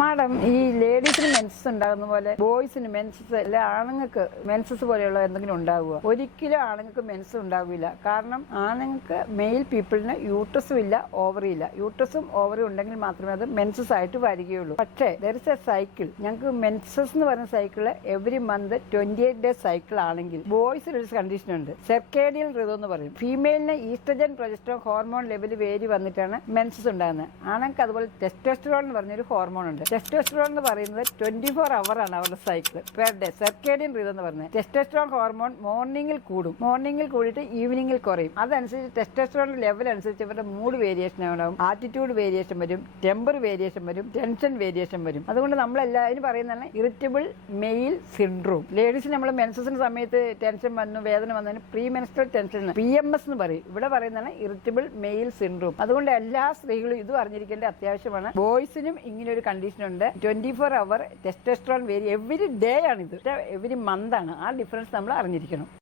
Madam, ഈ ലേഡീസിന് menses ഉണ്ടാകുന്ന പോലെ ബോയ്സിന് മെൻസസ് അല്ലെ ആണുങ്ങൾക്ക് മെൻസസ് പോലെയുള്ള എന്തെങ്കിലും ഉണ്ടാവുക? ഒരിക്കലും ആണുങ്ങൾക്ക് മെൻസസ് ഉണ്ടാവില്ല. കാരണം ആണുങ്ങൾക്ക് മെയിൽ പീപ്പിളിന് യൂട്രസും ഇല്ല, ഓവറി ഇല്ല. യൂട്രസും ഓവറി ഉണ്ടെങ്കിൽ മാത്രമേ അത് മെൻസസ് ആയിട്ട് വരികയുള്ളൂ. പക്ഷേ ദർ ഇസ് എ സൈക്കിൾ. ഞങ്ങൾക്ക് മെൻസസ് എന്ന് പറയുന്ന cycle every month 28 days cycle ആണെങ്കിൽ ബോയ്സിന് ഒരു കണ്ടീഷൻ ഉണ്ട്, സെർക്കേഡിയൽ റിതം എന്ന് പറയും. ഫീമെയിലിന് oestrogen progesterone hormone level vary വന്നിട്ടാണ് മെൻസസ് ഉണ്ടാകുന്നത്. ആണെങ്കിൽ അതുപോലെ ടെസ്റ്റോസ്റ്ററോൺ എന്ന് പറഞ്ഞൊരു ഹോർമോൺ ഉണ്ട്. ടെസ്റ്റോസ്റ്ററോൺ എന്ന് പറയുന്നത് 24 hour ആണ് അവരുടെ സൈക്കിൾ പെർ ഡേ. സെർക്കേഡിയൻ റിതം എന്ന് പറഞ്ഞത് ടെസ്റ്റോസ്റ്ററോൺ ഹോർമോൺ മോർണിംഗിൽ കൂടും, മോർണിംഗിൽ കൂടിയിട്ട് ഈവനിംഗിൽ കുറയും. അതനുസരിച്ച് ടെസ്റ്റോസ്റ്ററോൺ ലെവൽ അനുസരിച്ച് ഇവരുടെ മൂഡ് വേരിയേഷൻ ഉണ്ടാവും, ആറ്റിറ്റ്യൂഡ് വേരിയേഷൻ വരും, ടെമ്പർ വേരിയേഷൻ വരും, ടെൻഷൻ വേരിയേഷൻ വരും. അതുകൊണ്ട് നമ്മളെല്ലാവരും പറയുന്നതാണ് ഇറിറ്റബിൾ മെയിൽ സിൻഡ്രോം. ലേഡീസിന് നമ്മൾ മെൻസസിന് സമയത്ത് ടെൻഷൻ വന്നു, വേദന വന്നതിന് പ്രീ മെൻസ്ട്രൽ ടെൻഷൻ PMS എന്ന് പറയും. ഇവിടെ പറയുന്നതാണ് ഇറിറ്റബിൾ മെയിൽ സിൻഡ്രോം. അതുകൊണ്ട് എല്ലാ സ്ത്രീകളും ഇതും അറിഞ്ഞിരിക്കേണ്ട അത്യാവശ്യമാണ്. ബോയ്സിനും ഇങ്ങനെ ഒരു കണ്ടീഷൻ ഉണ്ട്. 24 hour testosterone vary every day ആണിത്, എവറി മന്ത് ആണ്. ആ ഡിഫറൻസ് നമ്മൾ അറിഞ്ഞിരിക്കണം.